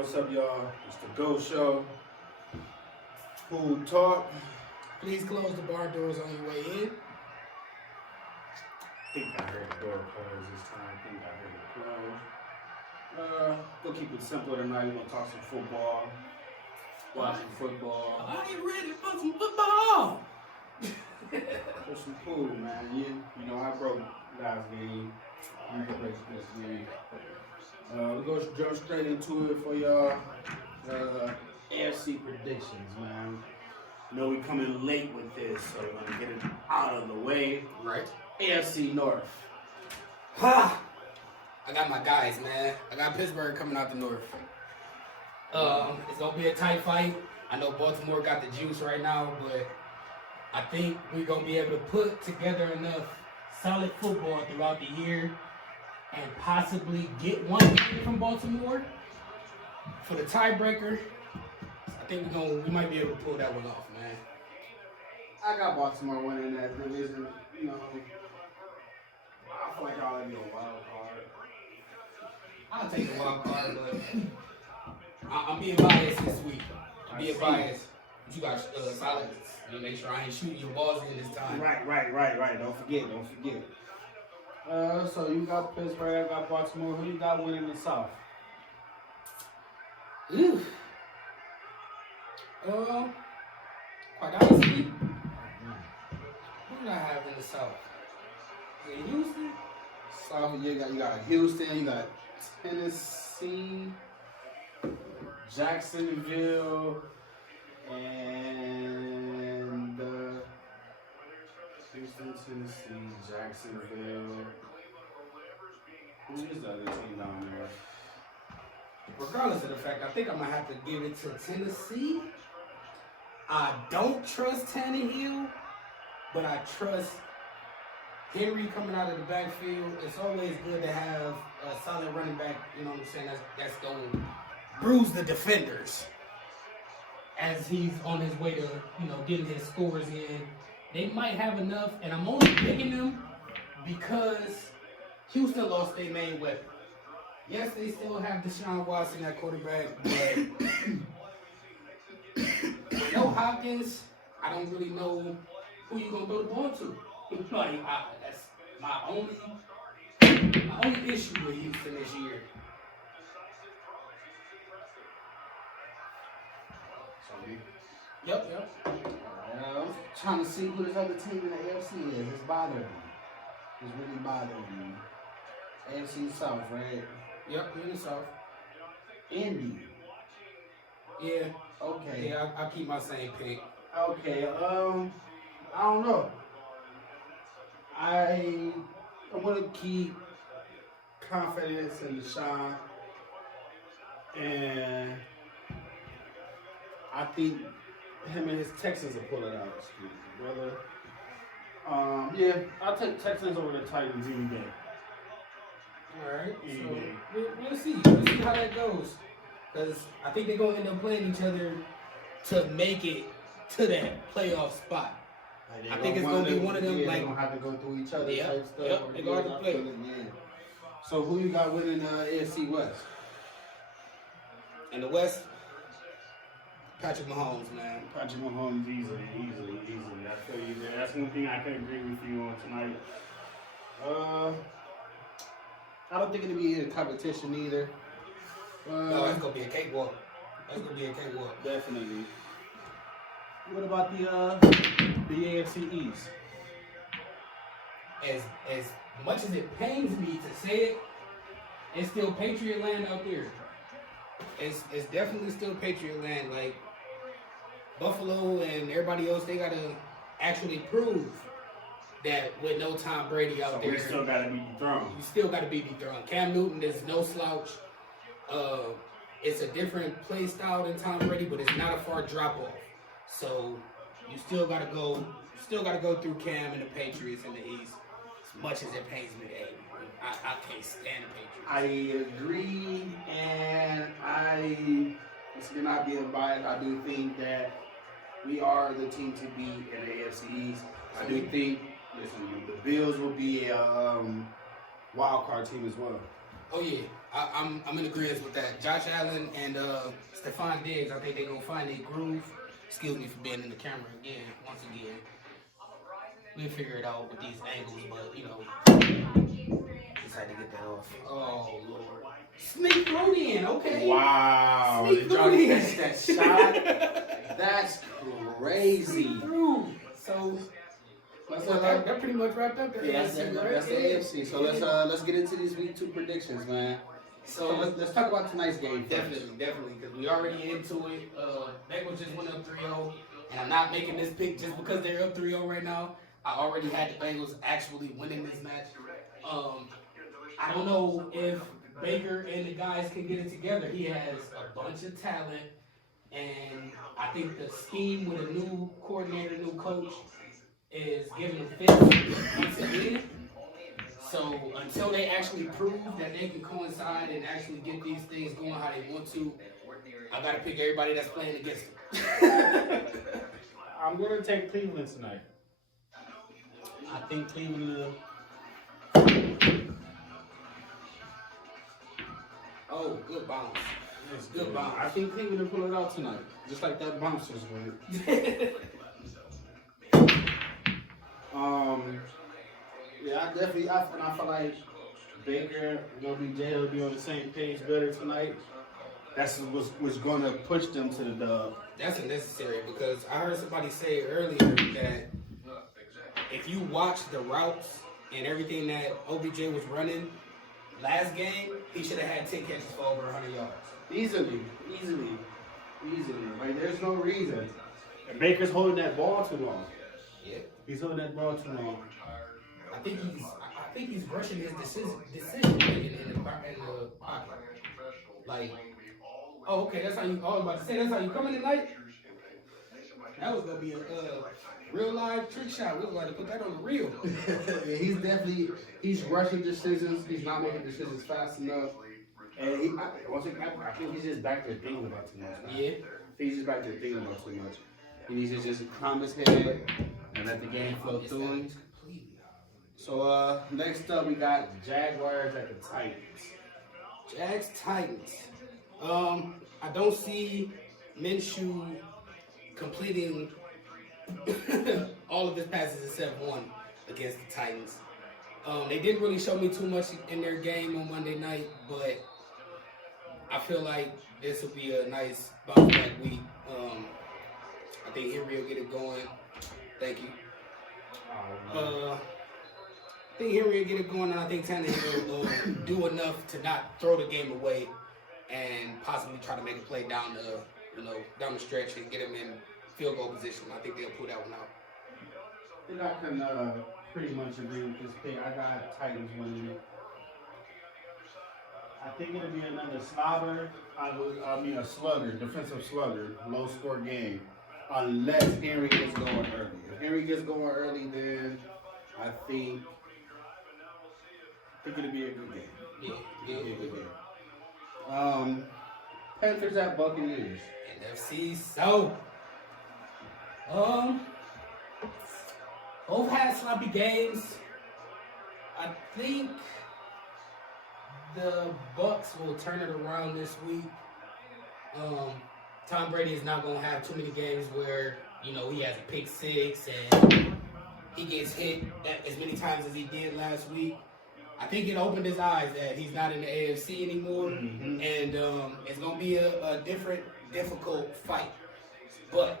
what's up, y'all? It's the Go Show. Food talk. Please close the bar doors on your way in. I think I heard the door close this time. We'll keep it simple tonight. We're gonna talk some football. Watch some football. I ain't ready for some football. For some food, man. You know, I broke last game. You can break this game. We'll go jump straight into it for y'all. AFC predictions, man. You know, we coming late with this, so we're gonna get it out of the way. Right. AFC North. Ha! I got my guys, man. I got Pittsburgh coming out the North. It's gonna be a tight fight. I know Baltimore got the juice right now, but I think we're gonna be able to put together enough solid football throughout the year and possibly get one win from Baltimore for the tiebreaker. I think we might be able to pull that one off, man. I got Baltimore winning that division. You know, I feel like I'll be a wild card. I'll take the wild card, but I'm being biased this week. I'm being biased. But you got solid. You make sure I ain't shooting your balls in this time. Right. Don't forget. So you got Pittsburgh, I got Baltimore. Who you got winning the South? Ooh. Quite honestly, who do I have in the South? Is it Houston? South, you got Houston, you got Tennessee, Jacksonville, and Houston, Tennessee, Jacksonville. Who is the other team down there? Regardless of the fact, I think I'm going to have to give it to Tennessee. I don't trust Tannehill, but I trust Henry coming out of the backfield. It's always good to have a solid running back, you know what I'm saying, that's going to bruise the defenders as he's on his way to, you know, getting his scores in. They might have enough, and I'm only picking them because Houston lost their main weapon. Yes, they still have Deshaun Watson at quarterback, but no Hopkins, I don't really know who you're going to throw the ball to. Like, that's my only issue with Houston this year. Yep. I'm trying to see who this other team in the AFC is. It's bothering me. It's really bothering me. AFC South, right? Yep, in the South. Indy. Yeah. Okay. Yeah, I'll keep my same pick. Okay. I don't know. I want to keep confidence in Deshaun, and I think him and his Texans will pull it out. Excuse me, brother. Yeah, I'll take Texans over the Titans any day. All right. Any So day. we'll see. We'll see how that goes. Because I think they're going to end up playing each other to make it to that playoff spot. Like I think it's going to be one of them. Yeah, like, they're going to have to go through each other type stuff. Yep, they're going to have to play. Yeah. So who you got winning AFC West? In the West, Patrick Mahomes, man. Patrick Mahomes easily. I feel you there. That's one thing I can agree with you on tonight. I don't think it'll be a competition either. No, it's going to be a cakewalk. Definitely. What about the AFC East? As much as it pains me to say it, it's still Patriot land out there. It's definitely still Patriot land. Like Buffalo and everybody else, they gotta actually prove that with no Tom Brady out there, We still gotta be dethroned. you still gotta be dethroned. Cam Newton is no slouch. It's a different play style than Tom Brady, but it's not a far drop off. So you still gotta go through Cam and the Patriots in the East. As much as it pains me to hate, I can't stand the Patriots. I agree, and this cannot be a bias. I do think that we are the team to beat in the AFC East. I do think, listen, the Bills will be a wild card team as well. Oh yeah, I'm in agreement with that. Josh Allen and Stephon Diggs, I think they're gonna find their groove. Excuse me for being in the camera again, once again. We'll figure it out with these angles, but you know, just had to get that off. Oh Lord, sneak through in, okay. Wow, Sneak did y'all through in. catch that shot? That's crazy. Sneak through. So that pretty much wrapped up the Yeah, AFC, that's the right? AFC. So let's get into these week 2 predictions, man. So let's talk about tonight's game first. Definitely, because we already into it. Bengals just went up 3-0, and I'm not making this pick just because they're up 3-0 right now. I already had the Bengals actually winning this match. I don't know if Baker and the guys can get it together. He has a bunch of talent, and I think the scheme with a new coordinator, new coach, is giving them fits once again. So until they actually prove that they can coincide and actually get these things going how they want to, I gotta pick everybody that's playing against them. I'm going to take Cleveland tonight. I think Cleveland. Oh, good bounce. Is Good bounce. I think Cleveland will pull it out tonight, just like that bounce was with. Yeah, I feel like Baker and OBJ will be on the same page better tonight. That's what's going to push them to the dub. That's unnecessary because I heard somebody say earlier that if you watch the routes and everything that OBJ was running last game, he should have had 10 catches for over 100 yards. Easily. Like, there's no reason. And Baker's holding that ball too long. Yeah. He's holding that ball too long. I think he's rushing his decision making in the pocket. Like, oh, okay, that's how you. Oh, I was about to say that's how you coming tonight. That was gonna be a real live trick shot. We was going to put that on the reel. He's rushing decisions. He's not making decisions fast enough. And I think he's just back there thinking about too much. Yeah. He's just back there thinking about too much. He needs to just calm his head and let the game flow through him. So next up we got Jaguars at the Titans. Jags Titans. I don't see Minshew completing all of his passes except one against the Titans. They didn't really show me too much in their game on Monday night, but I feel like this will be a nice bounce back week. I think Henry will get it going. Thank you. I think Henry will get it going, and I think Tannehill will do enough to not throw the game away and possibly try to make a play down the stretch and get him in field goal position. I think they'll pull that one out. I think I can pretty much agree with this pick. I got Titans winning it. I think it'll be another slobber. A slugger, defensive slugger, low score game. Unless Henry gets going early. If Henry gets going early, then I think it'll be a good game. Yeah. It'll be a good game. Panthers at Buccaneers. NFC South. Both had sloppy games. I think the Bucs will turn it around this week. Tom Brady is not going to have too many games where, he has a pick six and he gets hit as many times as he did last week. I think it opened his eyes that he's not in the AFC anymore, and it's going to be a difficult fight. But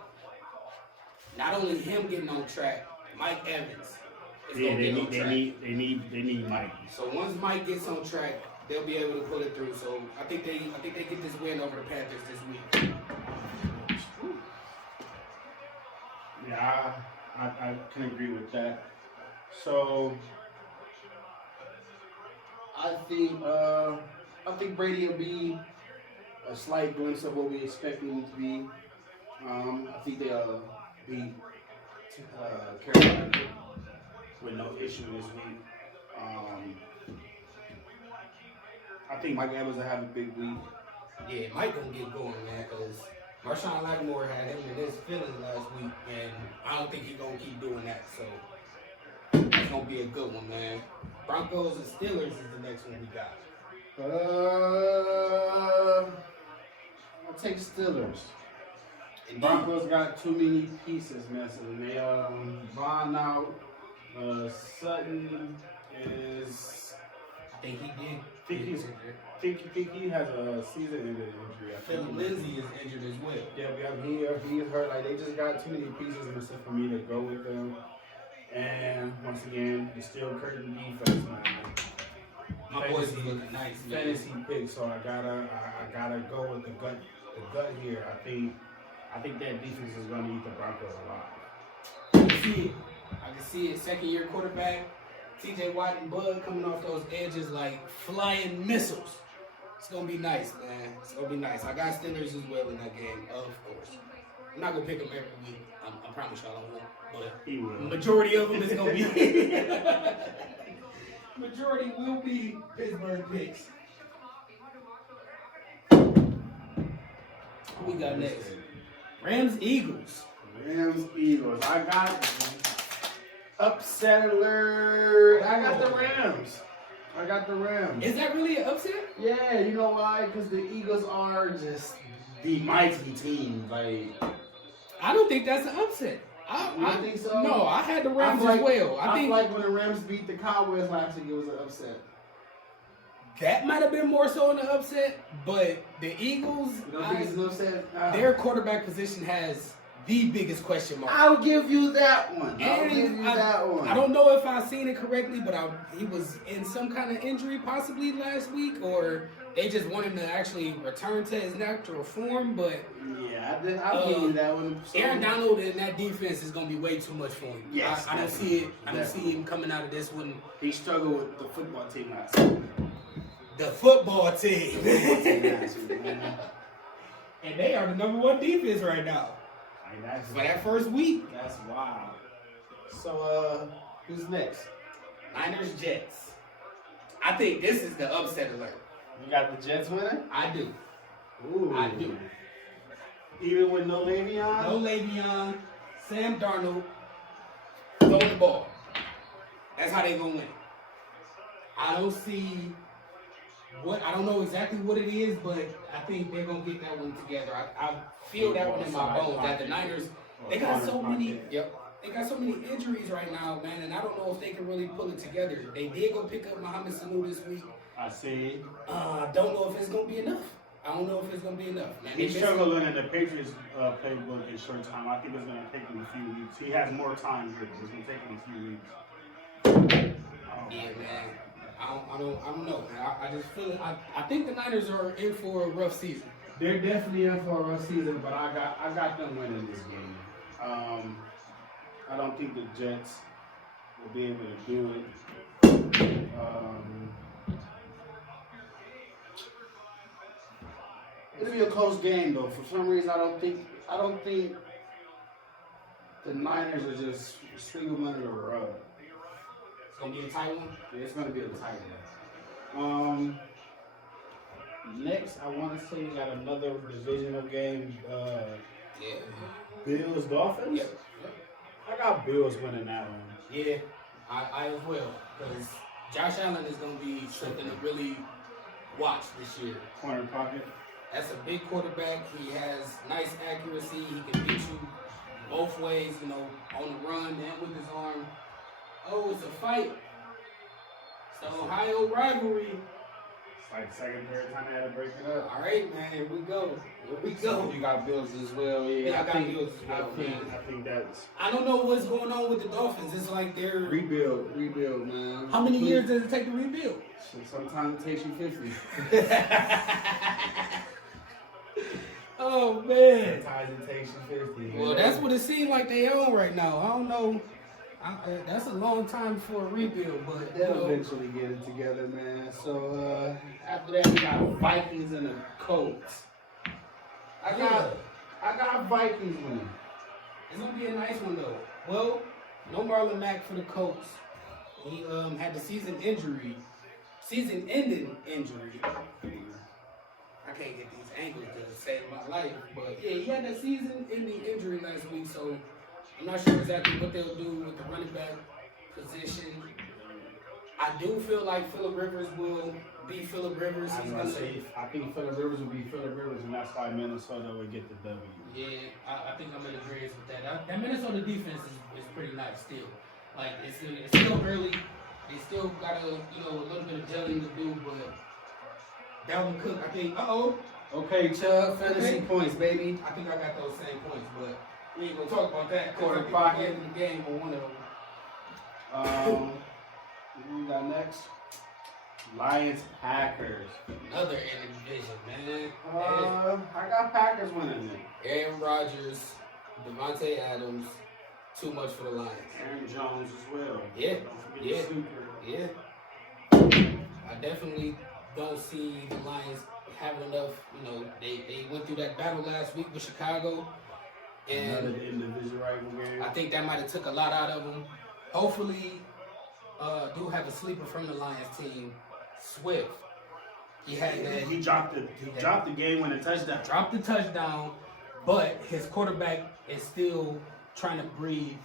not only him getting on track, Mike Evans is going to get on track. They need Mike. So once Mike gets on track, they'll be able to pull it through. So I think they get this win over the Panthers this week. Yeah, I can agree with that. So I think Brady will be a slight glimpse of what we expect him to be. I think they'll beat Carolina with no issue this week. I think Mike Evans will have a big week. Yeah, Mike gonna get going, man, because Marshawn Lattimore had him in his feelings last week, and I don't think he's gonna keep doing that. So it's gonna be a good one, man. Broncos and Steelers is the next one we got. I'll take Steelers. Indeed. Broncos got too many pieces missing. They Vaughn out. Sutton is. I think he did. Tiki has a season-ending injury. I Phil think. Lindsay is injured as well. Yeah, he is hurt. Like they just got too many pieces missing for me to go with them. And once again, the Steel Curtain defense, man. My boys is looking nice, man. Fantasy pick, so I gotta go with the gut here. I think that defense is gonna eat the Broncos alive. I can see it. Second year quarterback, TJ Watt and Bud coming off those edges like flying missiles. It's gonna be nice, man. It's gonna be nice. I got Steelers as well in that game, of course. I'm not gonna pick them every week. I promise y'all I won't. But He will. majority of them is gonna be majority will be Pittsburgh picks. Who we got next? Rams Eagles. Rams Eagles. I got upset alert. I got the Rams. Is that really an upset? Yeah, you know why? Because the Eagles are just the mighty team. Like, I don't think that's an upset. you don't think so? No, I had the Rams I as well. I think feel like when the Rams beat the Cowboys last week, it was an upset. that might have been more so an upset, but the Eagles, You don't think it's an upset? their quarterback position has the biggest question mark. I'll give you that one. And I don't know if I seen it correctly, but he was in some kind of injury possibly last week, or they just want him to actually return to his natural form. But Yeah, I'll give you that one. So, Aaron Donald and that defense is going to be way too much for him. Yes, I don't see it. I don't definitely. see him coming out of this one. He struggled with the football team last week. The football team. Last week, man. And they are the number one defense right now. Like, For that first week. That's wild. So, who's next? Niners Jets. I think this is the upset alert. You got the Jets winning? I do. Ooh. I do. Even with no Le'Veon? No Le'Veon, Sam Darnold, throw the ball. That's how they gonna win. I don't see I don't know exactly what it is, but I think they're gonna get that one together. I feel that one in my bones. That the Niners, they got so many. Yep. They got so many injuries right now, man, and I don't know if they can really pull it together. They did go pick up Mohamed Sanu this week. I see. Don't know if it's gonna be enough. I don't know if it's gonna be enough, man. He's struggling in the Patriots playbook in short time. I think it's going to take him a few weeks. He has more time here. It's going to take him a few weeks. Yeah, man. I don't know, man. I just feel it. I think the Niners are in for a rough season. They're definitely in for a rough season, but I got them winning this game. I don't think the Jets will be able to do it. It'll be a close game though. For some reason, I don't think the Niners are just sweeping them under the rug. It's gonna be a tight one. Yeah, it's gonna be a tight one. Next, I want to say we got another divisional game. Yeah. Bills, Dolphins? Yep. I got Bills winning that one. Yeah, I as well. Because Josh Allen is gonna be something to really watch this year. Corner pocket. That's a big quarterback. He has nice accuracy. He can beat you both ways, you know, on the run and with his arm. Oh, it's a fight. It's the Ohio rivalry. It's like second, third time they had to break it up. All right, man. Here we go. Here we So go. you got Bills as well. Yeah, I got Bills as well, I man. think that's I don't know what's going on with the Dolphins. It's like they're. rebuild, man. How many years does it take to rebuild? Sometimes it takes you 50. Oh man. Sometimes it takes you 50. Well, that's what it seems like they own right now. I don't know. That's a long time for a rebuild, but you They'll know, eventually get it together, man. So after that, we got Vikings and the Colts. I got Vikings winning. it's gonna be a nice one though. Well, no Marlon Mack for the Colts. He had the season-ending injury. I can't get these angles to save my life, but yeah, he had that season-ending injury last week, so I'm not sure exactly what they'll do with the running back position. I do feel like Phillip Rivers will be Phillip Rivers. I He's was gonna gonna say, I think Phillip Rivers will be Phillip Rivers, and that's why Minnesota would get the W. Yeah, I think I'm in agreement with that. That Minnesota defense is pretty nice still. Like it's still early. They still got a little bit of gelling to do, but Dalvin Cook, I think. Okay, Chubb, fantasy Okay. points, baby. I think I got those same points, but we ain't gonna talk about that. Quarter Quarter pocket. pocket in the game or one of them. Who we got next? Lions, Packers. Another in the division, man. I got Packers winning it. Aaron Rodgers, Devontae Adams, too much for the Lions. Aaron Jones as well. Yeah, Don't forget yeah. the Super. Yeah. I definitely don't see the Lions having enough. They went through that battle last week with Chicago, Another and individual rival game. I think that might have took a lot out of them. Hopefully, do have a sleeper from the Lions team, Swift. He had that. He dropped the game when the touchdown. Dropped the touchdown, but his quarterback is still trying to breathe,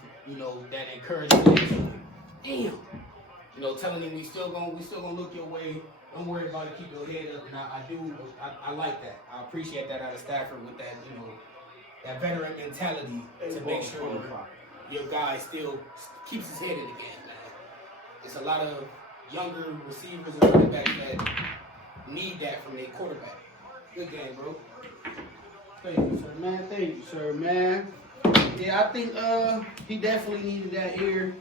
that encouragement into him. Damn. Telling him we still gonna look your way. Don't worry about it. Keep your head up. And I like that. I appreciate that out of Stafford with that, that veteran mentality to make sure your guy still keeps his head in the game, man. It's a lot of younger receivers and running backs that need that from their quarterback. Good game, bro. Thank you, sir, man. Thank you, sir, man. Yeah, I think he definitely needed that ear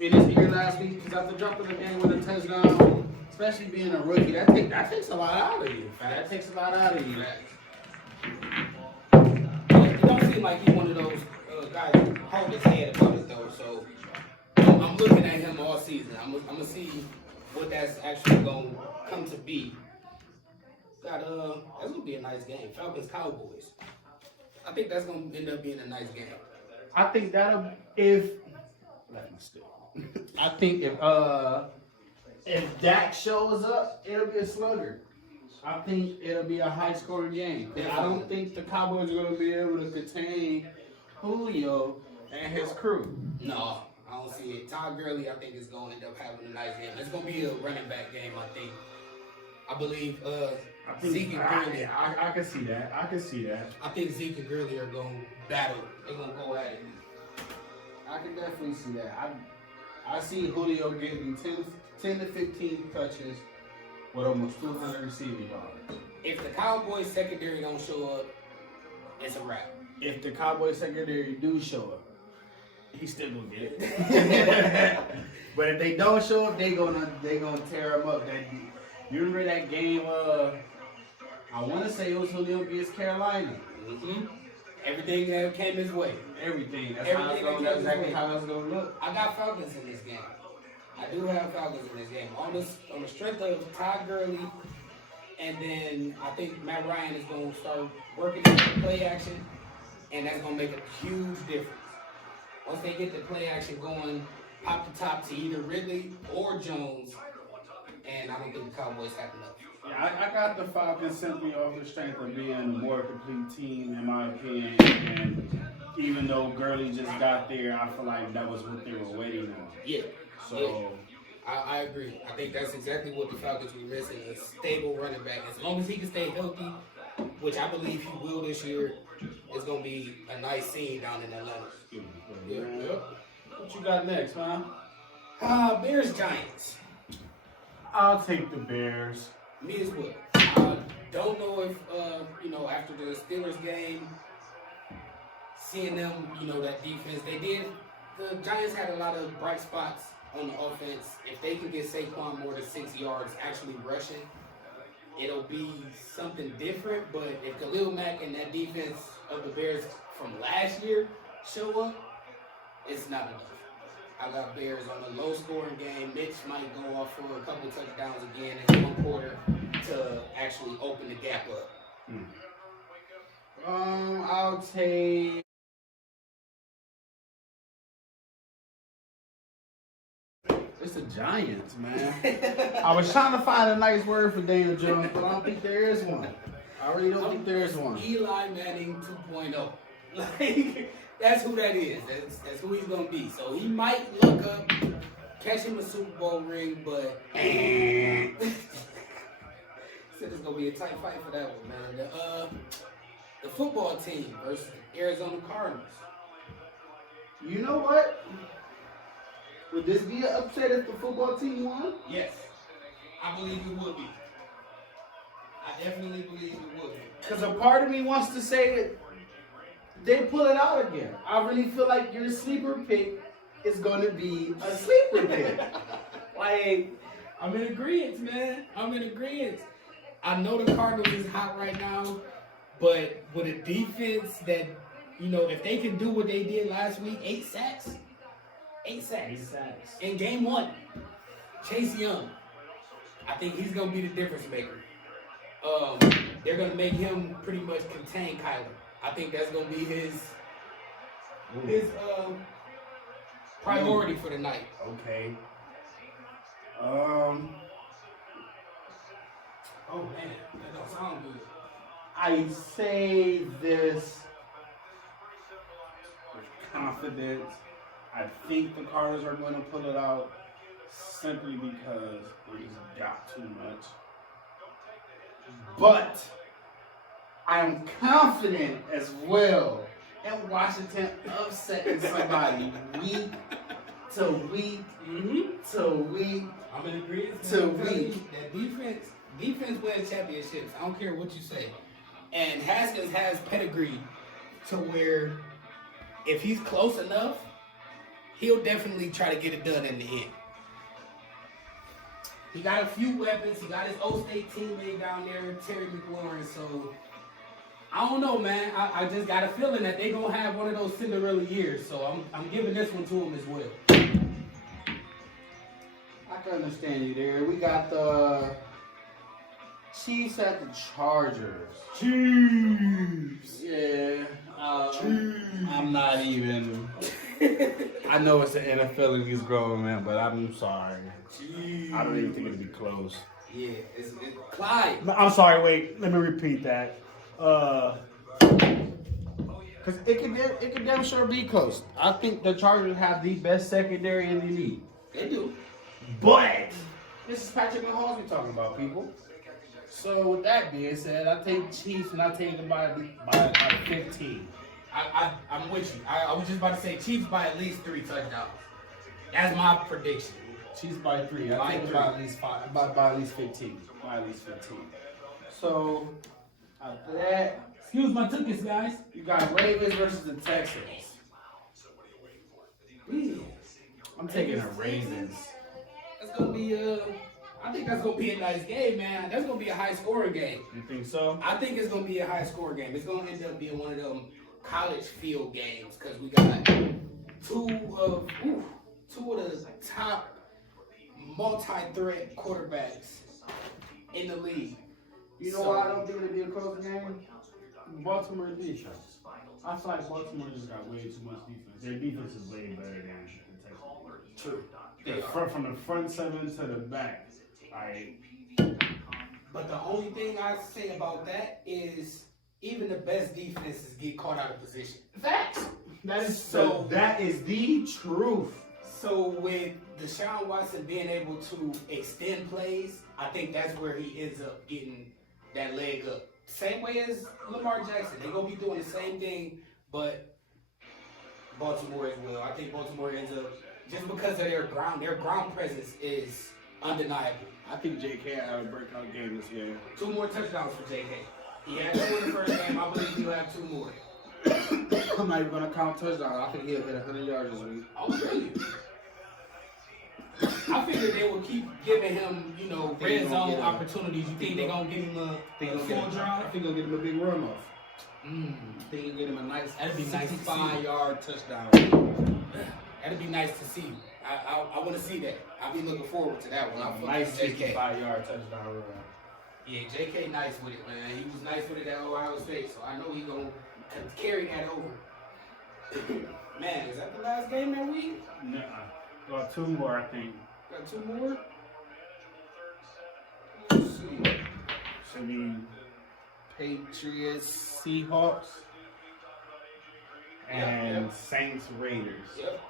in his ear last week because after dropping the game with a touchdown, especially being a rookie, that takes a lot out of you. That takes a lot out of you. It don't seem like he's one of those guys who hold his head about it though. So I'm looking at him all season. I'm gonna see what that's actually gonna come to be. That's gonna be a nice game. Falcons Cowboys. I think that's gonna end up being a nice game. I think I think if Dak shows up, it'll be a slugger. I think it'll be a high scoring game. I don't think the Cowboys are gonna be able to contain Julio and his crew. No, I don't see it. Todd Gurley, I think, is gonna end up having a nice game. It's gonna be a running back game, I think. I believe Zeke and Gurley. I can see that. I can see that. I think Zeke and Gurley are gonna battle. They're gonna go at it. I can definitely see that. I see Julio getting 10 to 15 touches with almost 200 receiving yards. If the Cowboys secondary don't show up, it's a wrap. If the Cowboys secondary do show up, He's still gonna get it. but if they don't show up, they gonna tear him up. You remember that game? I want to say it was Julio against Carolina. Mm-hmm. Everything that came his way. Everything. That's Everything exactly how it's gonna look. I got Falcons in this game. I do have Falcons in this game. On the strength of Todd Gurley, and then I think Matt Ryan is going to start working in the play action, and that's going to make a huge difference. Once they get the play action going, pop the top to either Ridley or Jones, and I don't think the Cowboys have enough. Yeah, I got the Falcons simply off the strength of being a more complete team, in my opinion. And even though Gurley just got there, I feel like that was what they were waiting on. Yeah. So Yeah. I agree. I think that's exactly what the Falcons were missing, a stable running back. As long as he can stay healthy, which I believe he will this year, it's going to be a nice scene down in Atlanta. Yep. What you got next, man? Bears Giants. I'll take the Bears. Me as well. I don't know if, after the Steelers game, seeing them, that defense, the Giants had a lot of bright spots on the offense. If they can get Saquon more than 6 yards actually rushing, it'll be something different. But if Khalil Mack and that defense of the Bears from last year show up, it's not enough. I got Bears on a low-scoring game. Mitch might go off for a couple touchdowns again in one quarter to actually open the gap up. I'll take. It's the Giants, man. I was trying to find a nice word for Daniel Jones, but I don't think there is one. I really don't think there is one. Eli Manning 2.0. Like, that's who that is. That's who he's going to be. So he might look up catch him a Super Bowl ring, but said it's gonna be a tight fight for that one, man. The football team versus Arizona Cardinals. You know what? Would this be an upset if the football team won? Yes, I believe it would be. I definitely believe it would be. Because a part of me wants to say that they pull it out again. I really feel like your sleeper pick is going to be a sleeper pick. Like, I'm in agreement, man. I'm in agreement. I know the Cardinals is hot right now, but with a defense that, you know, if they can do what they did last week, 8 sacks. In game 1, Chase Young, I think he's going to be the difference maker. They're going to make him pretty much contain Kyler. I think that's going to be his priority for the night. Okay. Oh, man, that don't sound good. I say this. With confidence, I think the Cardinals are going to pull it out simply because they just got too much. But I'm confident as well in Washington upsetting somebody week to week to week. I'm in agreement To week. That defense wins championships. I don't care what you say. And Haskins has pedigree to where if he's close enough, he'll definitely try to get it done in the end. He got a few weapons. He got his old state teammate down there, Terry McLaurin. So I don't know, man. I just got a feeling that they're gonna have one of those Cinderella years. So I'm giving this one to him as well. I can understand you there. We got the Chiefs at the Chargers. Chiefs. Yeah. I'm not even. I know it's the NFL and he's grown, man, but I'm sorry. I don't even think it'll be close. Yeah, it's Clyde. I'm sorry, wait, let me repeat that. Because it could damn sure be close. I think the Chargers have the best secondary in the league. They do. But this is Patrick Mahomes we're talking about, people. So with that being said, I take Chiefs and I take them by 15. I'm with you. I was just about to say Chiefs by at least 3 touchdowns. That's my prediction. Chiefs by 3. I By think 3. by at least 5. By at least 15. By at least 15. So after that, Excuse my tickets, guys. you got Ravens versus the Texans. I'm taking the Ravens. That's gonna be I think that's gonna be a nice game, man. That's gonna be a high scoring game. You think so? I think it's gonna be a high scoring game. It's gonna end up being one of them college field games because we got two of the top multi-threat quarterbacks in the league. You know why I don't think it'll be a close game? Baltimore defense. I feel like Baltimore just got way too much defense. Their defense is way better than the Texans. True. From the front 7 to the back. Like, But the only thing I say about that is even the best defenses get caught out of position. Facts. that is the truth. So with Deshaun Watson being able to extend plays, I think that's where he ends up getting that leg up. Same way as Lamar Jackson. They're going to be doing the same thing, but Baltimore as well. I think Baltimore ends up, just because of their ground presence is undeniable. I think J.K. had a breakout game this year. 2 more touchdowns for J.K. He had 2 in the first game. I believe he'll have 2 more. I'm not even going to count touchdowns. I think he'll hit 100 yards this week. Oh, really? I figured they will keep giving him, red zone opportunities. You think they're going to give him a full drive? I think he'll get him a big run off. I think he'll get him a nice That'd be nice to see. 65-yard touchdown. That'd be nice to see. I want to see that. I'll be looking forward to that one. I'm Nice fucking JK. 65-yard touchdown run. Yeah, JK nice with it, man. He was nice with it at Ohio State, so I know he's going to carry that over. Man, is that the last game that week? Nuh-uh. Got 2 more, I think. Got 2 more? Let's see. Should be Patriots, Seahawks. and Saints Raiders. Yep.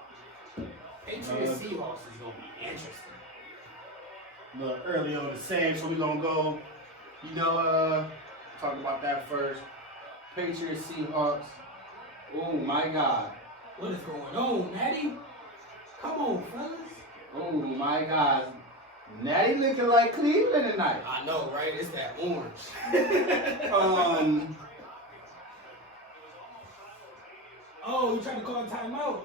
Patriots Seahawks is gonna be interesting. A little early on the same, so we gonna go. Talk about that first. Patriots, Seahawks. Oh my God. What is going on, Natty? Come on, fellas. Oh my God. Natty looking like Cleveland tonight. I know, right? It's that orange. Oh, you trying to call a timeout?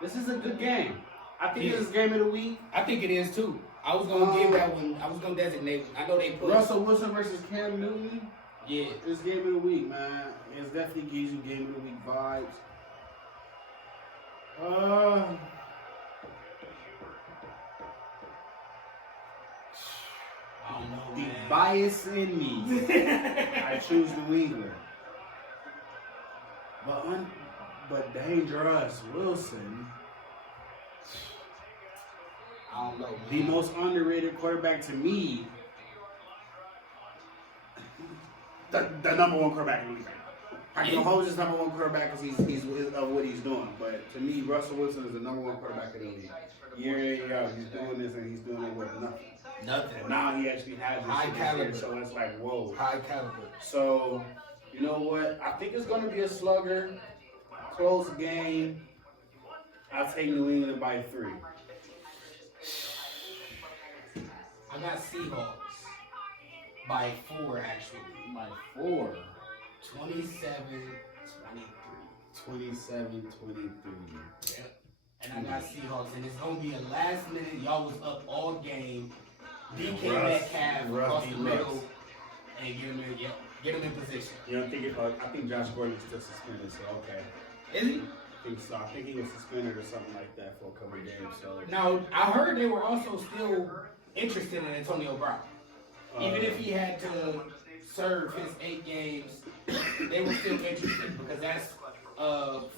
This is a good game. I think Yeah. this is game of the week. I think it is too. I was gonna give that one. I was gonna designate one. I know they put Russell Wilson versus Cam Newton. Yeah. It's game of the week, man. It's definitely gives you game of the week vibes. I don't know, The man. bias in me. I choose New England. But dangerous Wilson, I don't know, man. the most underrated quarterback to me. The number one quarterback in the league. I can hold his number one quarterback because he's of what he's doing. But to me, Russell Wilson is the number one quarterback in the league. Year in, year out, he's doing this and he's doing it with nothing. Nothing. And now he actually has this High shit caliber. here, so it's like, whoa. High caliber. So, you know what? I think it's going to be a slugger, close game. I'll take New England by 3. I got Seahawks by 4 actually. By 4. 27-23. 27-23. Yep. And I got Seahawks, and it's gonna be a last minute. Y'all was up all game. DK Metcalf across the middle, and get him in position. You don't think I think Josh Gordon's still suspended, so okay. Is he? I think he was suspended or something like that for a couple of games. So Now I heard they were also still interested in Antonio Brown, even if he had to serve his 8 games. They were still interested because that's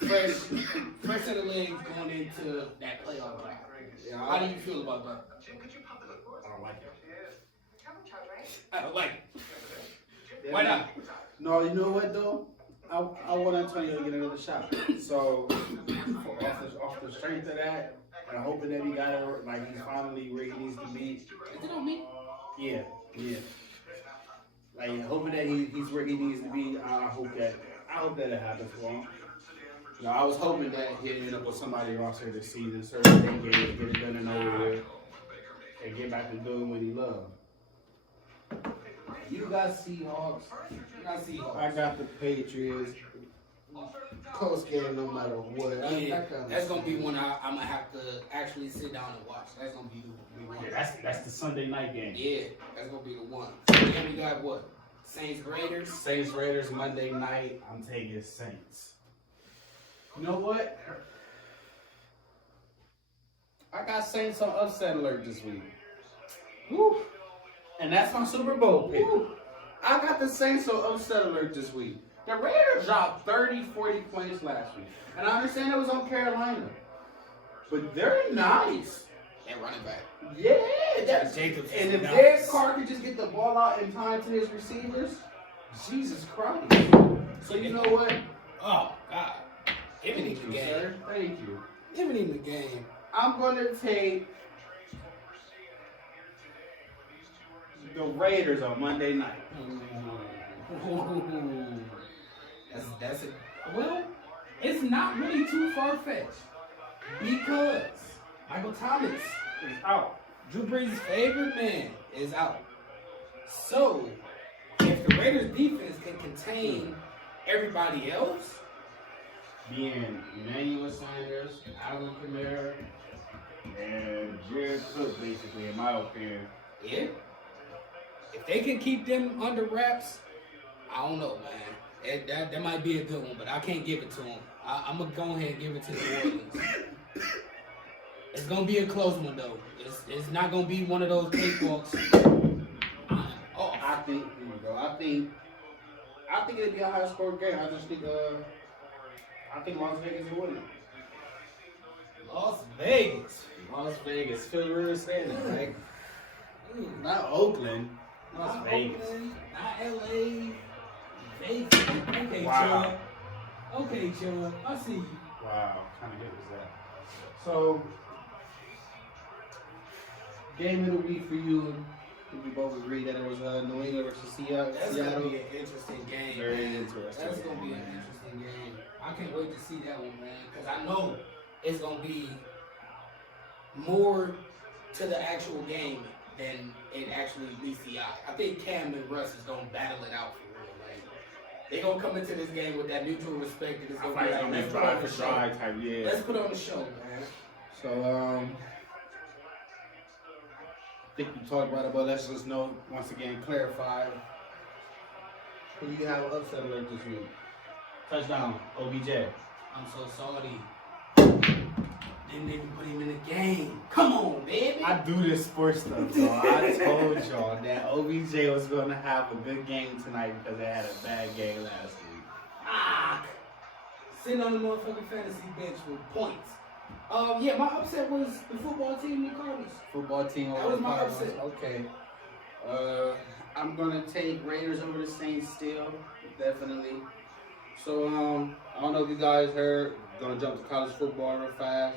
fresh set of legs going into that playoff round. yeah, How do you feel about that? I don't like it. I don't like it. Why not? No, you know what though? I want Antonio to get another shot. So off the strength of that, and hoping that he got it, like he's finally where he needs to be. Is it on me? Yeah. Like hoping that he's where he needs to be. I hope that it happens for him. You know, I was hoping that he'd end up with somebody else here this season, serve 10 games, get it done and over with, and get back to doing what he loved. You got Seahawks. I got the Patriots. Close game no matter what. Yeah, that's gonna be one I'm gonna have to actually sit down and watch. That's gonna be the one. Yeah, that's the Sunday night game. Yeah, that's gonna be the one. Then we got what? Saints Raiders. Saints Raiders Monday night. I'm taking Saints. You know what? I got Saints on upset alert this week. Woo. And that's my Super Bowl pick. Woo. I got the Saints on upset alert this week. The Raiders dropped 30, 40 points last week. And I understand it was on Carolina. But they're nice. And running back. Yeah. That's, Jacobs and is if nice. Derek Carr could just get the ball out in time to his receivers, Jesus Christ. So you know what? Oh God. Give me the game. Sir. Thank you. Give me the game. I'm going to take the Raiders on Monday night. That's it. Well, it's not really too far fetched because Michael Thomas is out. Drew Brees' favorite man is out. So if the Raiders defense can contain everybody else, Being Emmanuel Sanders, Alvin Kamara, And Jared Cook, basically, in my opinion. yeah. If they can keep them under wraps, I don't know, man. That might be a good one, but I can't give it to them. I'm going to go ahead and give it to New Orleans. It's going to be a close one, though. It's not going to be one of those cakewalks. Oh, I think, here you go. I think it'd be a high score game. I just think Las Vegas will win it. Las Vegas. Las Vegas. Philly Rivers saying that, right? Ooh, Not Oakland. Las not Vegas. Oakland, not LA. Vegas. Okay, Wow. Chubb. Okay, Chubb. I see you. Wow, what kind of hit was that? So, game of the week for you. We both agree that it was New England versus Seattle. That's gonna be an interesting game. Very man. interesting. That's gonna be an interesting game. I can't wait to see that one, man, because I know it's gonna be more to the actual game than it actually meets the eye. I think Cam and Russ is gonna battle it out for real. Like they gonna come into this game with that mutual respect, and it's I gonna feel like be it's like, gonna be let's a put on drive the for show. drive type, yeah. Let's put on the show, man. So, I think we talked about it, but let's just know, once again, clarify. Who you have upset alert this week? Touchdown, OBJ. I'm so sorry. Didn't even put him in the game. Come on, baby. I do this sports stuff, so I told y'all that OBJ was going to have a good game tonight because they had a bad game last week. Ah, sitting on the motherfucking fantasy bench with points. Yeah, my upset was the football team, the Cardinals. Football team That over was the my Cardinals. upset. Okay. I'm gonna take Raiders over the Saints still, definitely. So I don't know if you guys heard. Gonna jump to college football real fast.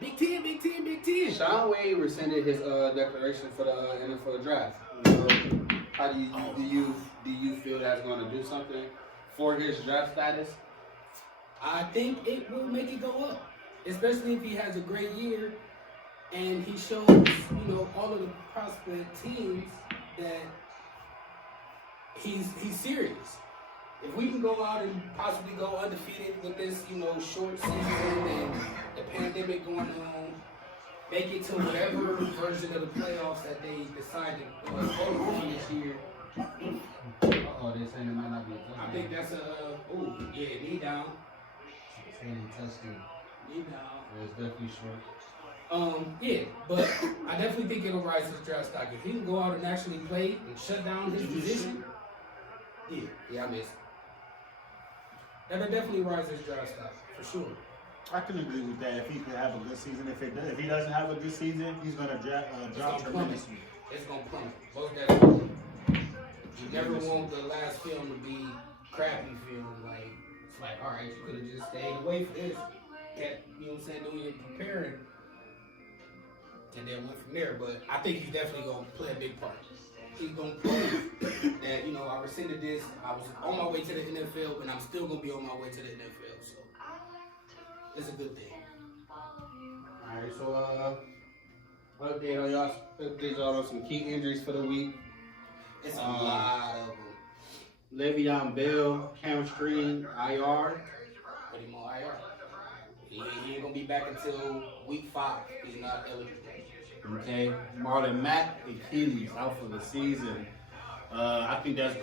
Big Ten, Big Ten, Big Ten. Sean Wade rescinded his declaration for the NFL draft. So, how do you feel that's gonna do something for his draft status? I think it will make it go up, especially if he has a great year and he shows, all of the prospect teams that he's serious. If we can go out and possibly go undefeated with this, short season and the pandemic going on, make it to whatever version of the playoffs that they decide to go on this year. Oh, they're saying it might not be a touchdown. I think that's knee down. Saying touchdown. Knee down. It's definitely short. Yeah, but I definitely think it'll rise his draft stock. If he can go out and actually play and shut down his position, yeah, I miss it. That'll definitely rise his draft stock, for sure. I can agree with that. If he could have a good season, if he doesn't have a good season, he's gonna drop plummet. tremendously. It's gonna plummet. Most definitely. You never want the last film to be crappy film. Like, it's like, all right, you could have just stayed away from this. Kept, doing your preparing. And then went from there. But I think he's definitely gonna play a big part. He's gonna prove that, I rescinded this. I was on my way to the NFL, and I'm still gonna be on my way to the NFL. So it's a good thing. Alright, so update y'all on some key injuries for the week. It's a lot of them. Le'Veon Bell, hamstring, IR. Put him on IR. He ain't gonna be back until week 5. He's not eligible. Okay, Marlon Mack, Achilles, out for the season. I think that's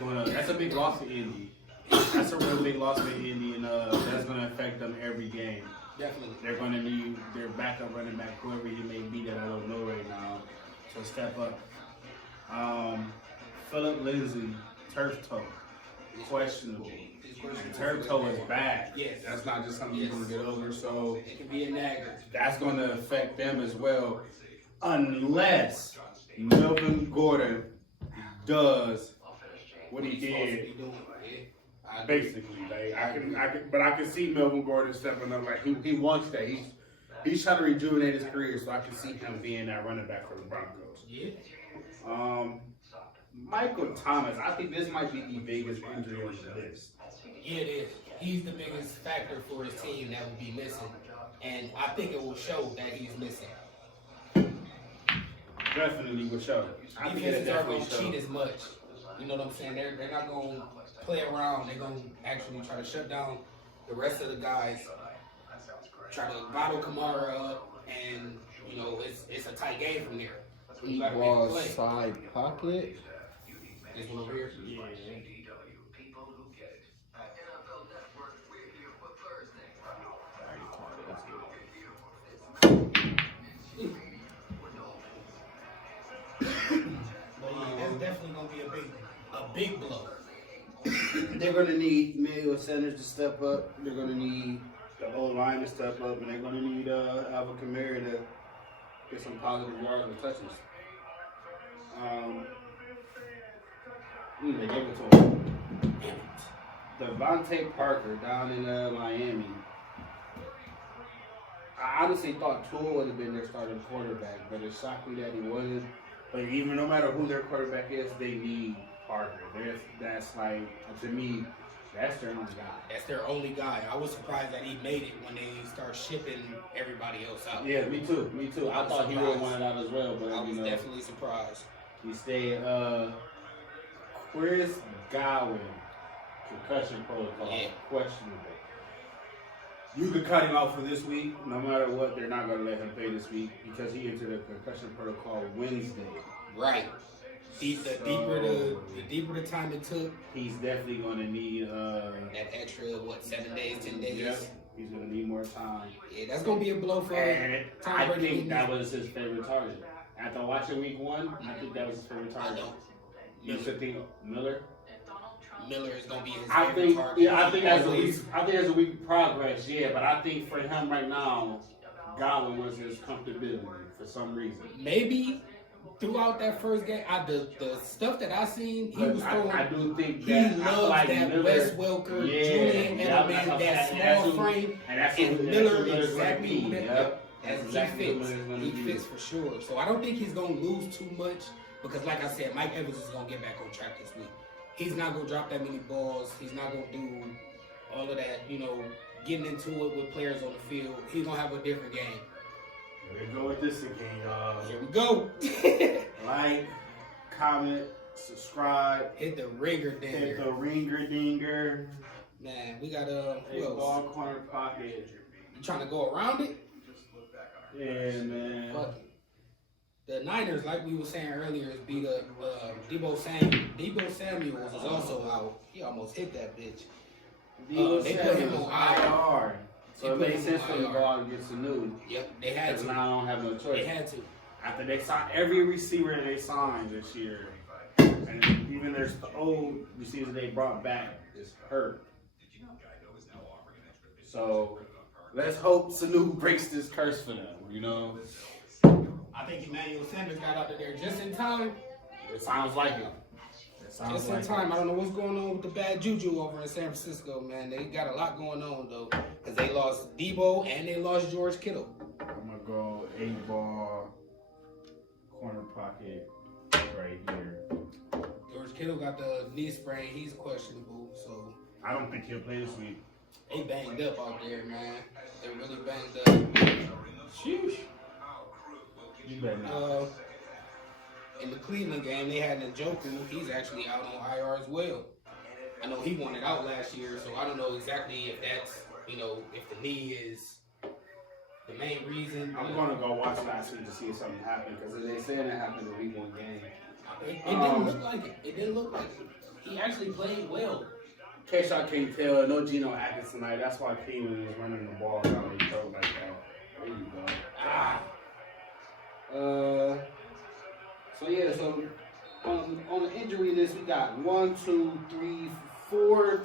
a big loss to Indy. That's a real big loss for Indy, and that's gonna affect them every game. Definitely. They're gonna need their backup running back, whoever he may be that I don't know right now, to step up. Philip Lindsay, turf toe, questionable. Turf toe is bad. Yes. That's not just something you're gonna get over. So It can be a nagger. that's gonna affect them as well, unless Melvin Gordon does what he did. Basically, like I can see Melvin Gordon stepping up. Like he wants that. He's trying to rejuvenate his career, so I can see him being that running back for the Broncos. Yeah. Michael Thomas, I think this might be the biggest injury on the list. Yeah, it is. He's the biggest factor for his team that will be missing. And I think it will show that he's missing. Definitely will show. I think it Defenses are definitely going to show. cheat as much. You know what I'm saying? They're not going to play around. They're going to actually try to shut down the rest of the guys. Try to bottle Kamara up, and it's a tight game from there. You got to make a play. Side pocket. This one over here. Yeah. But yeah, that's definitely going to be a big blow. They're gonna need Emmanuel Sanders to step up. They're gonna need the old line to step up, and they're gonna need Alvin Kamara to get some positive yards and touches. They gave it to him. Devontae Parker down in Miami. I honestly thought Tua would have been their starting quarterback, but it shocked me that he wasn't. But even no matter who their quarterback is, they need Parker. That's like, to me, that's their only guy. That's their only guy. I was surprised that he made it when they start shipping everybody else out. Yeah, me too. Me too. I thought he would have won it out as well, but I was you know, definitely surprised. he stayed. Chris Godwin, concussion protocol, Yeah. questionable. You could cut him out for this week. No matter what, they're not going to let him play this week because he entered a concussion protocol Wednesday. Right. The deeper the time it took, He's definitely going to need. that extra 7 days, 10 days. Yep, he's going to need more time. Yeah, that's gonna be a blow for And Tom I Brady. think that was his favorite target. After watching week 1, I think that was his favorite I target. know. You should think Miller. Miller is gonna be his I favorite think, target. yeah, I think as a Always. week, progress, yeah. But I think for him right now, Godwin was his comfortability for some reason. Maybe throughout that first game, the stuff that I seen, he But was throwing. I do think He that I feel loves like that Miller, Wes Welker, Julian Edelman, that small frame, and that's and what Miller Miller's exactly gonna who be. that. Yep. That's That's exactly what he fits. Miller's gonna He be. fits for sure. So I don't think he's gonna lose too much because, like I said, Mike Evans is gonna get back on track this week. He's not gonna drop that many balls. He's not gonna do all of that, getting into it with players on the field. He's gonna have a different game. Here we go with this again, y'all. Here we go. Like, comment, subscribe, Hit the ringer hit dinger. the ringer dinger. Man, we got A who else? ball corner pocket. You trying to go around it? Yeah, man. Fuck it. The Niners, like we were saying earlier, is beat up Debo Samuel. Debo Samuels is also out. He almost hit that bitch. They put him on IR. So They it put makes him sense on for him to IR. go out and get some new. Yep, they had Because to. now I don't have no They choice. had to. After they signed every receiver they signed this year, and even their old receivers they brought back is hurt. So let's hope Sanu breaks this curse for them. I think Emmanuel Sanders got out of there just in time. It sounds like it. It sounds Just in like time. I don't know what's going on with the bad juju over in San Francisco, man. They got a lot going on though, because they lost Debo and they lost George Kittle. I'm gonna go 8-ball corner pocket right here. George Kittle got the knee sprain. He's questionable, so I don't think he'll play this week. they banged up out there, man. They really banged up. Sheesh. You better not. In the Cleveland game, they had Njoku. He's actually out on IR as well. I know he wanted out last year, so I don't know exactly if that's, if the knee is the main reason. I'm gonna go watch last week to see if something happened because they said it happened in week 1 game. It didn't look like it. It didn't look like it. He actually played well. In case y'all can't tell, no Geno Atkins tonight. That's why Cleveland is running the ball down their throat like that. There you go. Ah, So on the injury list, we got 1, 2, 3, 4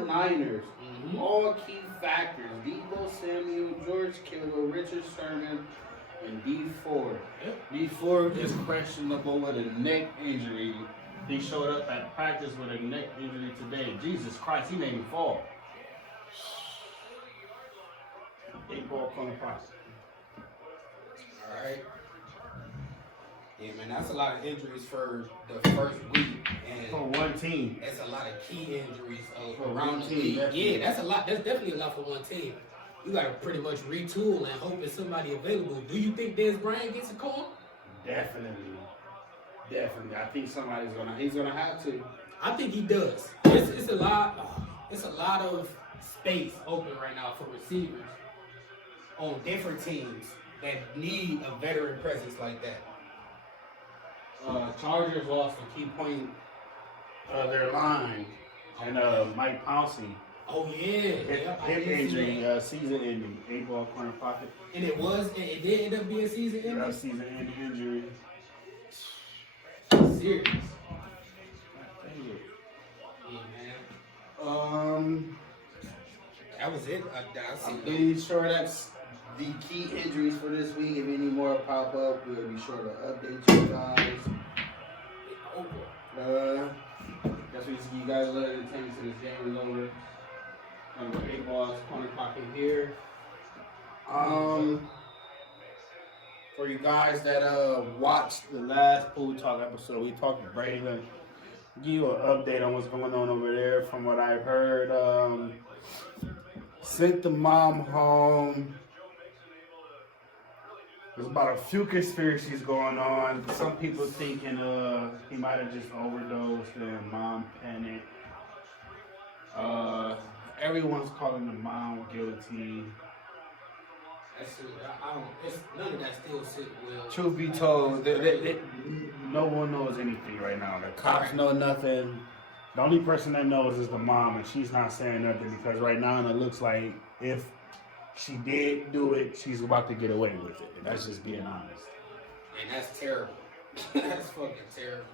Niners. Mhm. All key factors: Debo Samuel, George Kittle, Richard Sherman, and D Ford. Yep. D Ford is questionable with a neck injury. He showed up at practice with a neck injury today. Jesus Christ, he made me fall. 8-ball corner pocket. all right. Yeah, man, that's a lot of injuries for the first week, For and one team. that's a lot of key injuries For one around the team, league. definitely. Yeah, that's a lot. That's definitely a lot for one team. You got to pretty much retool and hope there's somebody available. Do you think Dez Bryant gets a call? Definitely. Definitely. I think he's gonna have to. I think he does. It's a lot. It's a lot of space open right now for receivers on different teams that need a veteran presence like that. Chargers lost a key point of their line, and Mike Pouncey, Oh yeah, hip injury, season ending, 8-ball corner pocket, and it did end up being season ending. season ending injury. Serious. Yeah, man. That was it. I I'm seen pretty sure that's the key injuries for this week. If any more pop up, we'll be sure to update you guys. That's what you guys let entertainment to this game is over. 8 balls, corner pocket here. For you guys that watched the last Pool Talk episode, we talked to Braylon. Give you an update on what's going on over there. From what I've heard, sent the mom home. There's about a few conspiracies going on. Some people thinking he might have just overdosed and mom panicked. Everyone's calling the mom guilty. I don't. None of that still sit well. Truth be told, no one knows anything right now. The cops know nothing. The only person that knows is the mom, and she's not saying nothing because right now it looks like if she did do it, she's about to get away with it. And that's just being honest. And that's terrible. That's fucking terrible.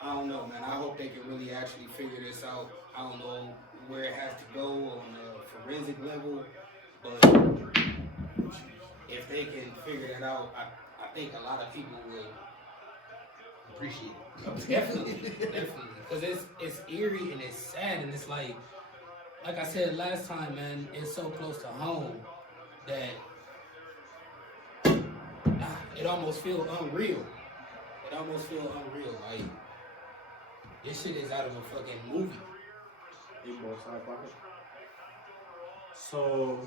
I don't know, man. I hope they can really actually figure this out. I don't know where it has to go on the forensic level, but if they can figure that out, I think a lot of people will appreciate it. Definitely. Because it's eerie and it's sad and it's like I said last time, man, it's so close to home that it almost feels unreal. It almost feels unreal. Like, this shit is out of a fucking movie. So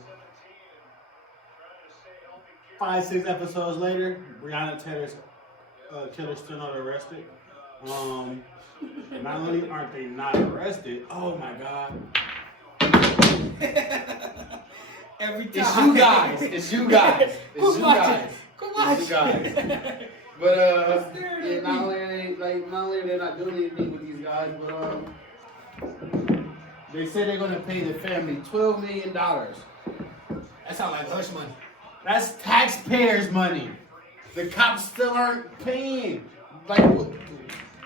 5-6 episodes later, Breonna Taylor's killer's still not arrested. Not only aren't they not arrested, oh my god. Every time. It's you guys. It's you guys. It's you guys. Come watch. It's you guys. But yeah, not only are they not doing anything with these guys, but they said they're gonna pay the family $12 million. That sounds like hush money. That's taxpayers' money. The cops still aren't paying. Like,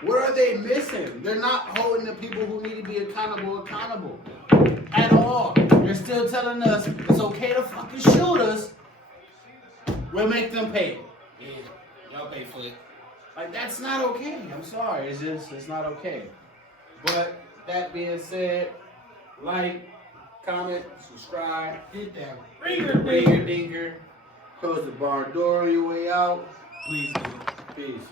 what are they missing? They're not holding the people who need to be accountable at all. They're still telling us it's okay to fucking shoot us. We'll make them pay. Yeah, y'all pay for it. Like, that's not okay. I'm sorry. It's not okay. But that being said, like, comment, subscribe, Hit that. ringer dinger. Close the barn door on your way out. Please do. Peace.